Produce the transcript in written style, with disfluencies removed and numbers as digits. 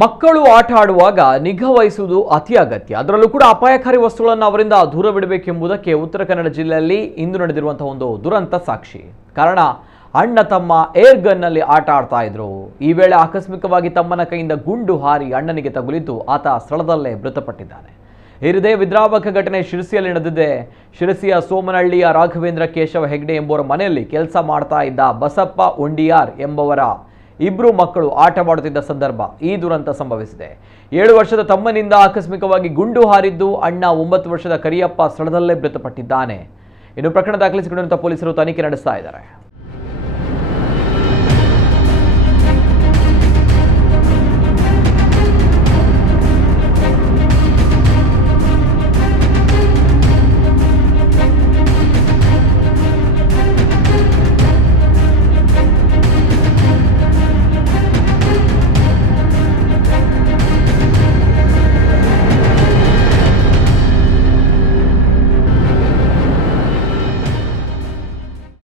ಮಕ್ಕಳು ಆಟ ಆಡುವಾಗ ನಿಗಾ ವಹಿಸುವುದು ಅತಿ ಅಗತ್ಯ. ಅದರಲ್ಲೂ ಕೂಡ ಅಪಾಯಕಾರಿ ವಸ್ತುಗಳನ್ನು ಅವರಿಂದ ದೂರವಿಡಬೇಕೆಂಬುದಕ್ಕೆ ಉತ್ತರ ಕನ್ನಡ ಜಿಲ್ಲೆಯಲ್ಲಿ ಇಂದು ನಡೆದಿರುವಂತಹ ಒಂದು ದುರಂತ ಸಾಕ್ಷಿ. ಕಾರಣ, ಅಣ್ಣ ತಮ್ಮ ಏರ್ ಗನ್ನಲ್ಲಿ ಆಟ ಆಡ್ತಾ ಇದ್ರು. ಈ ವೇಳೆ ಆಕಸ್ಮಿಕವಾಗಿ ತಮ್ಮನ ಕೈಯಿಂದ ಗುಂಡು ಹಾರಿ ಅಣ್ಣನಿಗೆ ತಗುಲಿದ್ದು ಆತ ಸ್ಥಳದಲ್ಲೇ ಮೃತಪಟ್ಟಿದ್ದಾನೆ. ಹೃದಯ ವಿದ್ರಾವಕ ಘಟನೆ ಶಿರಸಿಯಲ್ಲಿ ನಡೆದಿದೆ. ಶಿರಸಿಯ ಸೋಮನಹಳ್ಳಿಯ ರಾಘವೇಂದ್ರ ಕೇಶವ ಹೆಗ್ಡೆ ಎಂಬುವರ ಮನೆಯಲ್ಲಿ ಕೆಲಸ ಮಾಡ್ತಾ ಇದ್ದ ಬಸಪ್ಪ ಉಂಡಿಯಾರ್ ಎಂಬವರ ಇಬ್ಬರು ಮಕ್ಕಳು ಆಟವಾಡುತ್ತಿದ್ದ ಸಂದರ್ಭ ಈ ದುರಂತ ಸಂಭವಿಸಿದೆ. 7 ವರ್ಷದ ತಮ್ಮನಿಂದ ಆಕಸ್ಮಿಕವಾಗಿ ಗುಂಡು ಹಾರಿದ್ದು ಅಣ್ಣ 9 ವರ್ಷದ ಕರಿಯಪ್ಪ ಸ್ಥಳದಲ್ಲೇ ಮೃತಪಟ್ಟಿದ್ದಾನೆ. ಇನ್ನು ಪ್ರಕರಣ ದಾಖಲಿಸಿಕೊಂಡಂತ ಪೊಲೀಸರು ತನಿಖೆ ನಡೆಸ್ತಾ ಇದ್ದಾರೆ.